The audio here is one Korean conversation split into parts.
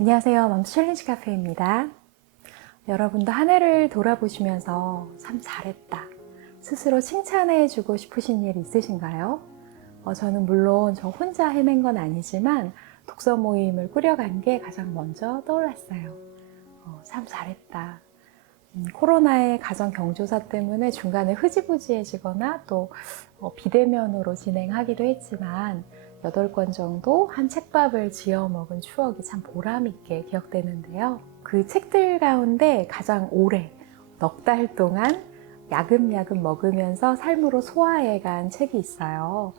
안녕하세요. 맘스 챌린지 카페입니다. 여러분도 한 해를 돌아보시면서 참 잘했다, 스스로 칭찬해주고 싶으신 일 있으신가요? 저는 물론 저 혼자 해낸 건 아니지만 독서 모임을 꾸려간 게 가장 먼저 떠올랐어요. 참 잘했다. 코로나의 가정 경조사 때문에 중간에 흐지부지해지거나 또 비대면으로 진행하기도 했지만 8권 정도 한 책밥을 지어 먹은 추억이 참 보람있게 기억되는데요. 그 책들 가운데 가장 오래 넉 달 동안 야금야금 먹으면서 삶으로 소화해간 책이 있어요.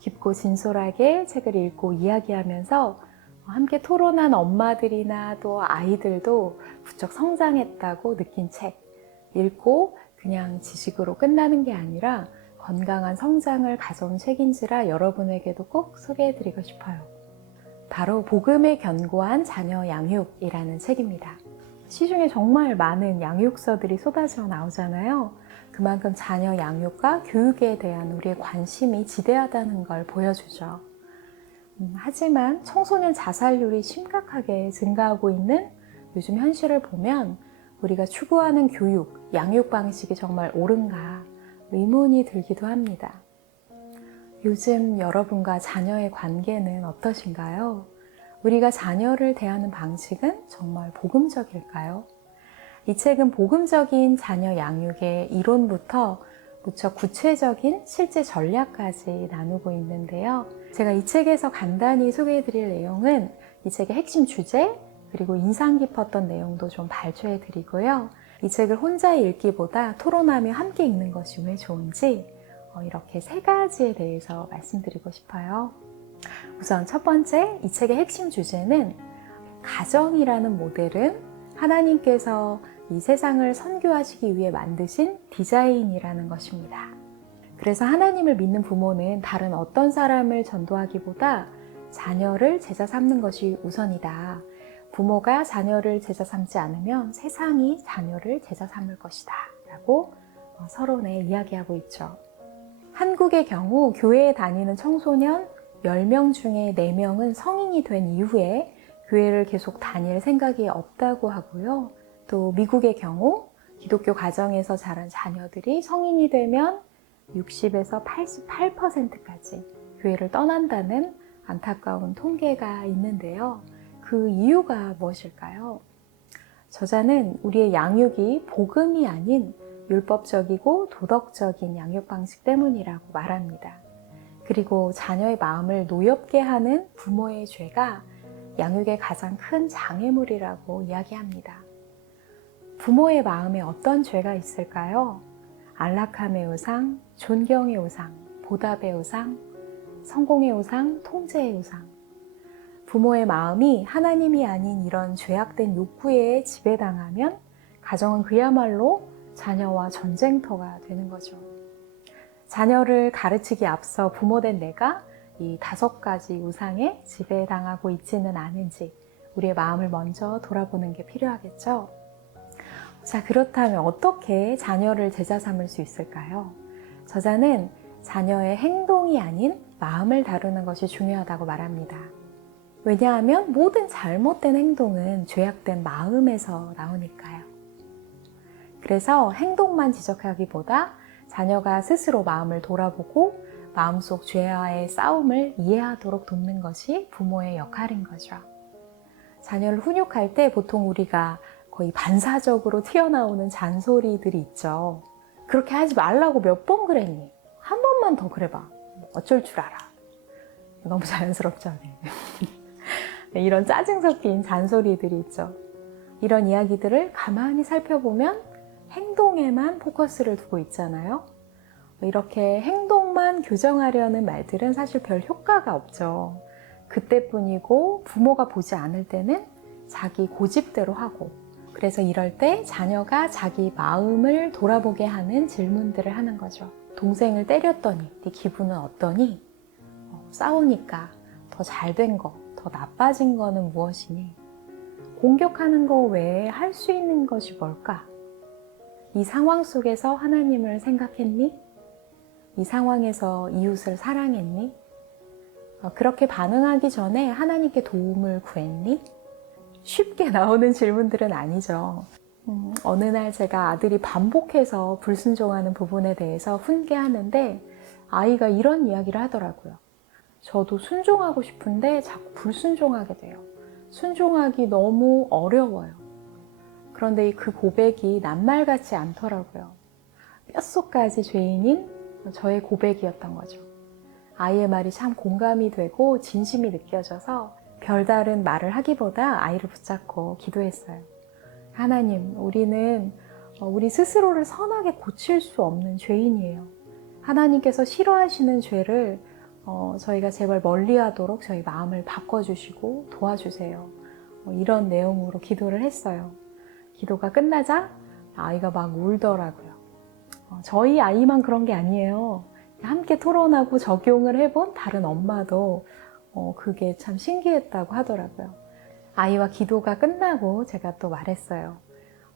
깊고 진솔하게 책을 읽고 이야기하면서 함께 토론한 엄마들이나 또 아이들도 부쩍 성장했다고 느낀 책. 읽고 그냥 지식으로 끝나는 게 아니라 건강한 성장을 가져온 책인지라 여러분에게도 꼭 소개해드리고 싶어요. 바로 복음에 견고한 자녀 양육이라는 책입니다. 시중에 정말 많은 양육서들이 쏟아져 나오잖아요. 그만큼 자녀 양육과 교육에 대한 우리의 관심이 지대하다는 걸 보여주죠. 하지만 청소년 자살률이 심각하게 증가하고 있는 요즘 현실을 보면 우리가 추구하는 교육, 양육 방식이 정말 옳은가 의문이 들기도 합니다. 요즘 여러분과 자녀의 관계는 어떠신가요? 우리가 자녀를 대하는 방식은 정말 복음적일까요? 이 책은 복음적인 자녀 양육의 이론부터 무척 구체적인 실제 전략까지 나누고 있는데요. 제가 이 책에서 간단히 소개해드릴 내용은 이 책의 핵심 주제, 그리고 인상 깊었던 내용도 좀 발췌해드리고요. 이 책을 혼자 읽기보다 토론하며 함께 읽는 것이 왜 좋은지 이렇게 3가지에 대해서 말씀드리고 싶어요. 우선 첫 번째, 이 책의 핵심 주제는 가정이라는 모델은 하나님께서 이 세상을 선교하시기 위해 만드신 디자인이라는 것입니다. 그래서 하나님을 믿는 부모는 다른 어떤 사람을 전도하기보다 자녀를 제자 삼는 것이 우선이다. 부모가 자녀를 제자 삼지 않으면 세상이 자녀를 제자 삼을 것이다 라고 서론에 이야기하고 있죠. 한국의 경우 교회에 다니는 청소년 10명 중에 4명은 성인이 된 이후에 교회를 계속 다닐 생각이 없다고 하고요. 또 미국의 경우 기독교 가정에서 자란 자녀들이 성인이 되면 60에서 88%까지 교회를 떠난다는 안타까운 통계가 있는데요. 그 이유가 무엇일까요? 저자는 우리의 양육이 복음이 아닌 율법적이고 도덕적인 양육 방식 때문이라고 말합니다. 그리고 자녀의 마음을 노엽게 하는 부모의 죄가 양육의 가장 큰 장애물이라고 이야기합니다. 부모의 마음에 어떤 죄가 있을까요? 안락함의 우상, 존경의 우상, 보답의 우상, 성공의 우상, 통제의 우상. 부모의 마음이 하나님이 아닌 이런 죄악된 욕구에 지배당하면 가정은 그야말로 자녀와 전쟁터가 되는 거죠. 자녀를 가르치기 앞서 부모된 내가 이 5가지 우상에 지배당하고 있지는 않은지 우리의 마음을 먼저 돌아보는 게 필요하겠죠. 자, 그렇다면 어떻게 자녀를 제자 삼을 수 있을까요? 저자는 자녀의 행동이 아닌 마음을 다루는 것이 중요하다고 말합니다. 왜냐하면 모든 잘못된 행동은 죄악된 마음에서 나오니까요. 그래서 행동만 지적하기보다 자녀가 스스로 마음을 돌아보고 마음속 죄와의 싸움을 이해하도록 돕는 것이 부모의 역할인 거죠. 자녀를 훈육할 때 보통 우리가 거의 반사적으로 튀어나오는 잔소리들이 있죠. 그렇게 하지 말라고 몇 번 그랬니? 한 번만 더 그래봐. 어쩔 줄 알아. 너무 자연스럽죠? 네. 이런 짜증 섞인 잔소리들이 있죠. 이런 이야기들을 가만히 살펴보면 행동에만 포커스를 두고 있잖아요. 이렇게 행동만 교정하려는 말들은 사실 별 효과가 없죠. 그때뿐이고 부모가 보지 않을 때는 자기 고집대로 하고, 그래서 이럴 때 자녀가 자기 마음을 돌아보게 하는 질문들을 하는 거죠. 동생을 때렸더니 네 기분은 어떠니? 싸우니까 더 잘된 거, 더 나빠진 거는 무엇이니? 공격하는 거 외에 할 수 있는 것이 뭘까? 이 상황 속에서 하나님을 생각했니? 이 상황에서 이웃을 사랑했니? 그렇게 반응하기 전에 하나님께 도움을 구했니? 쉽게 나오는 질문들은 아니죠. 어느 날 제가 아들이 반복해서 불순종하는 부분에 대해서 훈계하는데 아이가 이런 이야기를 하더라고요. 저도 순종하고 싶은데 자꾸 불순종하게 돼요. 순종하기 너무 어려워요. 그런데 그 고백이 낱말 같지 않더라고요. 뼛속까지 죄인인 저의 고백이었던 거죠. 아이의 말이 참 공감이 되고 진심이 느껴져서 별다른 말을 하기보다 아이를 붙잡고 기도했어요. 하나님, 우리는 우리 스스로를 선하게 고칠 수 없는 죄인이에요. 하나님께서 싫어하시는 죄를 저희가 제발 멀리하도록 저희 마음을 바꿔주시고 도와주세요. 이런 내용으로 기도를 했어요. 기도가 끝나자 아이가 막 울더라고요. 저희 아이만 그런 게 아니에요. 함께 토론하고 적용을 해본 다른 엄마도 그게 참 신기했다고 하더라고요. 아이와 기도가 끝나고 제가 또 말했어요.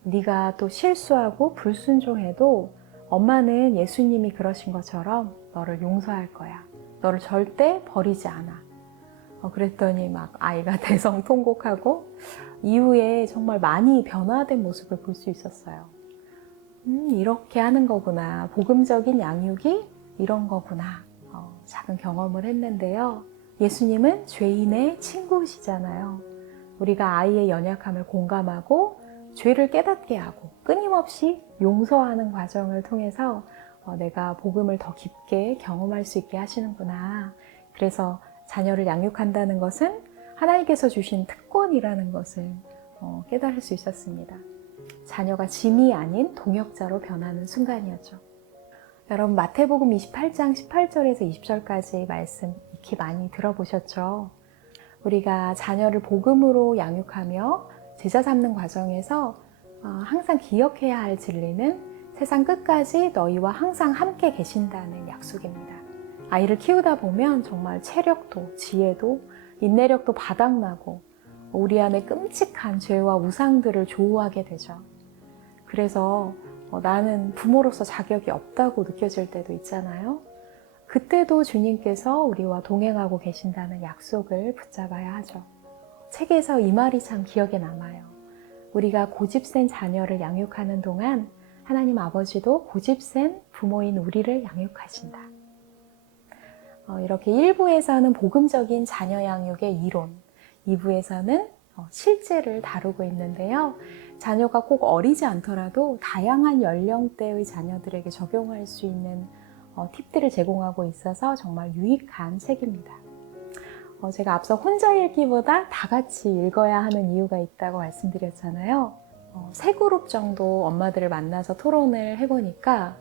네가 또 실수하고 불순종해도 엄마는 예수님이 그러신 것처럼 너를 용서할 거야. 너를 절대 버리지 않아. 그랬더니 막 아이가 대성통곡하고 이후에 정말 많이 변화된 모습을 볼 수 있었어요. 이렇게 하는 거구나. 복음적인 양육이 이런 거구나. 작은 경험을 했는데요. 예수님은 죄인의 친구시잖아요. 우리가 아이의 연약함을 공감하고 죄를 깨닫게 하고 끊임없이 용서하는 과정을 통해서 내가 복음을 더 깊게 경험할 수 있게 하시는구나. 그래서 자녀를 양육한다는 것은 하나님께서 주신 특권이라는 것을 깨달을 수 있었습니다. 자녀가 짐이 아닌 동역자로 변하는 순간이었죠. 여러분 마태복음 28장 18절에서 20절까지 말씀 익히 많이 들어보셨죠? 우리가 자녀를 복음으로 양육하며 제자 삼는 과정에서 항상 기억해야 할 진리는 세상 끝까지 너희와 항상 함께 계신다는 약속입니다. 아이를 키우다 보면 정말 체력도 지혜도 인내력도 바닥나고 우리 안에 끔찍한 죄와 우상들을 조우하게 되죠. 그래서 나는 부모로서 자격이 없다고 느껴질 때도 있잖아요. 그때도 주님께서 우리와 동행하고 계신다는 약속을 붙잡아야 하죠. 책에서 이 말이 참 기억에 남아요. 우리가 고집센 자녀를 양육하는 동안 하나님 아버지도 고집센 부모인 우리를 양육하신다. 이렇게 1부에서는 복음적인 자녀 양육의 이론, 2부에서는 실제를 다루고 있는데요. 자녀가 꼭 어리지 않더라도 다양한 연령대의 자녀들에게 적용할 수 있는 팁들을 제공하고 있어서 정말 유익한 책입니다. 제가 앞서 혼자 읽기보다 다 같이 읽어야 하는 이유가 있다고 말씀드렸잖아요. 세 그룹 정도 엄마들을 만나서 토론을 해보니까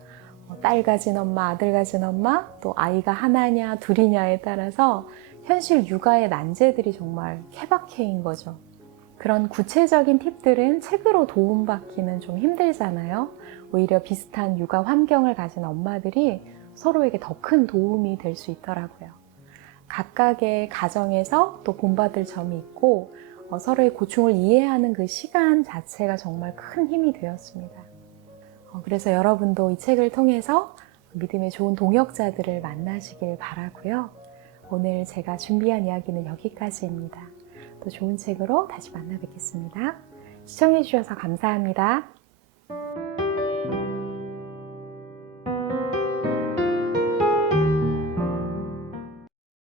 딸 가진 엄마, 아들 가진 엄마, 또 아이가 하나냐 둘이냐에 따라서 현실 육아의 난제들이 정말 케바케인 거죠. 그런 구체적인 팁들은 책으로 도움받기는 좀 힘들잖아요. 오히려 비슷한 육아 환경을 가진 엄마들이 서로에게 더 큰 도움이 될 수 있더라고요. 각각의 가정에서 또 본받을 점이 있고 서로의 고충을 이해하는 그 시간 자체가 정말 큰 힘이 되었습니다. 그래서 여러분도 이 책을 통해서 믿음의 좋은 동역자들을 만나시길 바라고요. 오늘 제가 준비한 이야기는 여기까지입니다. 또 좋은 책으로 다시 만나 뵙겠습니다. 시청해 주셔서 감사합니다.